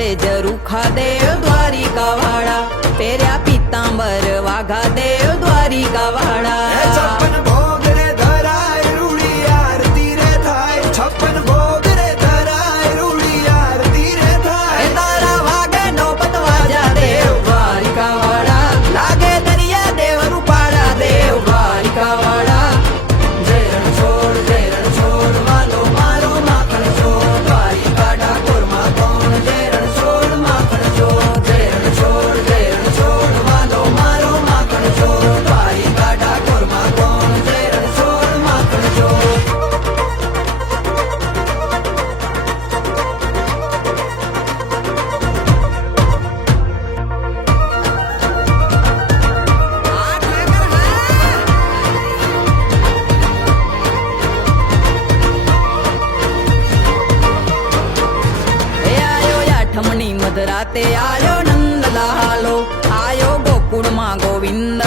સેજ રૂખા દેવ દ્વારિકા વાળા પહેર્યા પિત્તાંબર વાઘા દેવ દ્વારિકા વાળા અધરાતે આયો નંદલાલો આયો ગોકુળમાં ગોવિંદ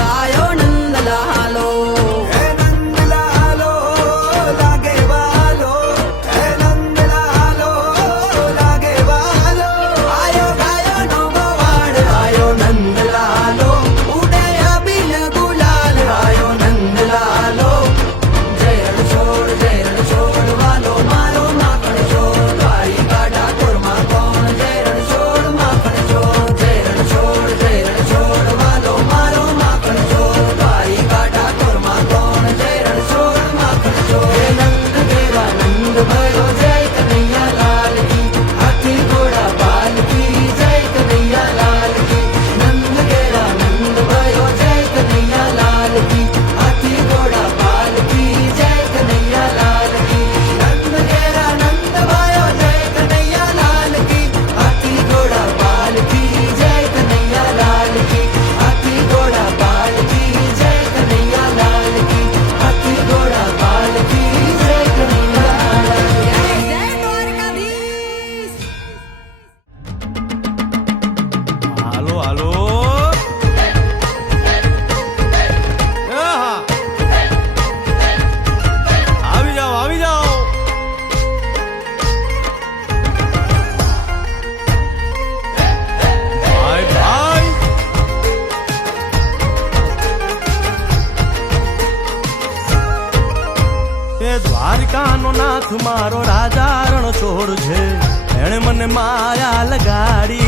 મારો રાજા રણ છોડ છે. એણે મને માયા લગાડી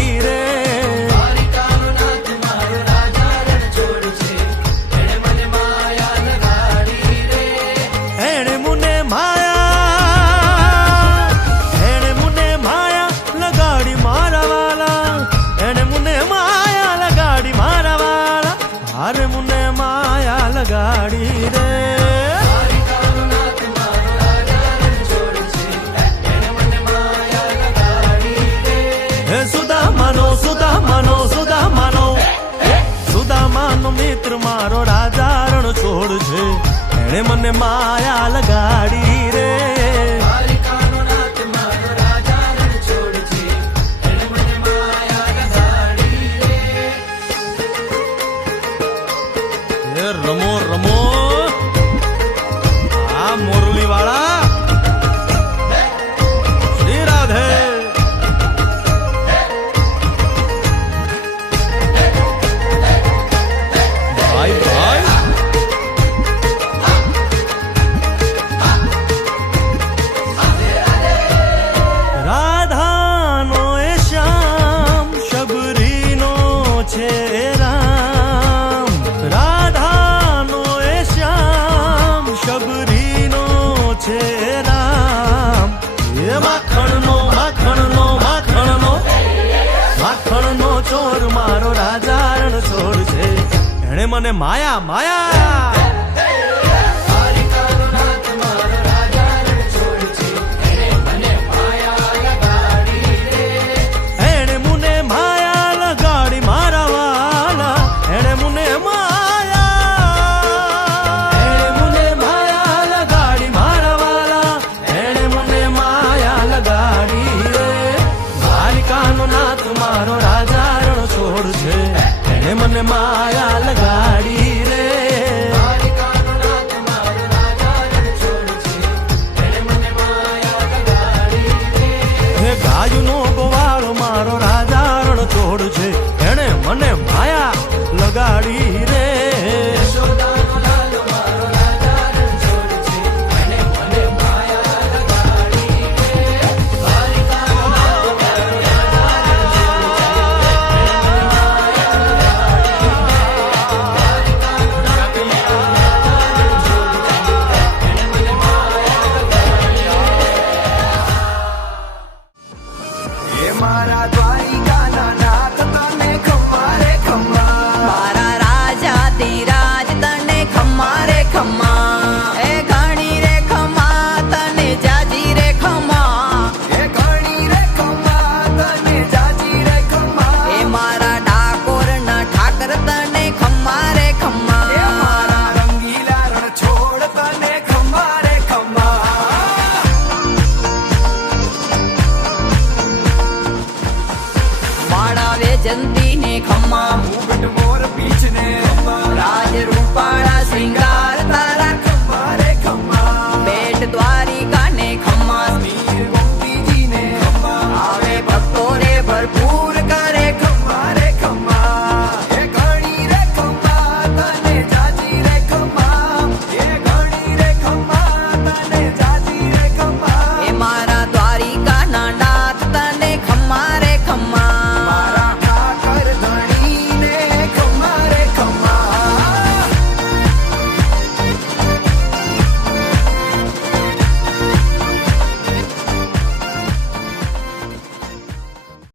એણે મને માયા લગાડી. મને માયા માયા!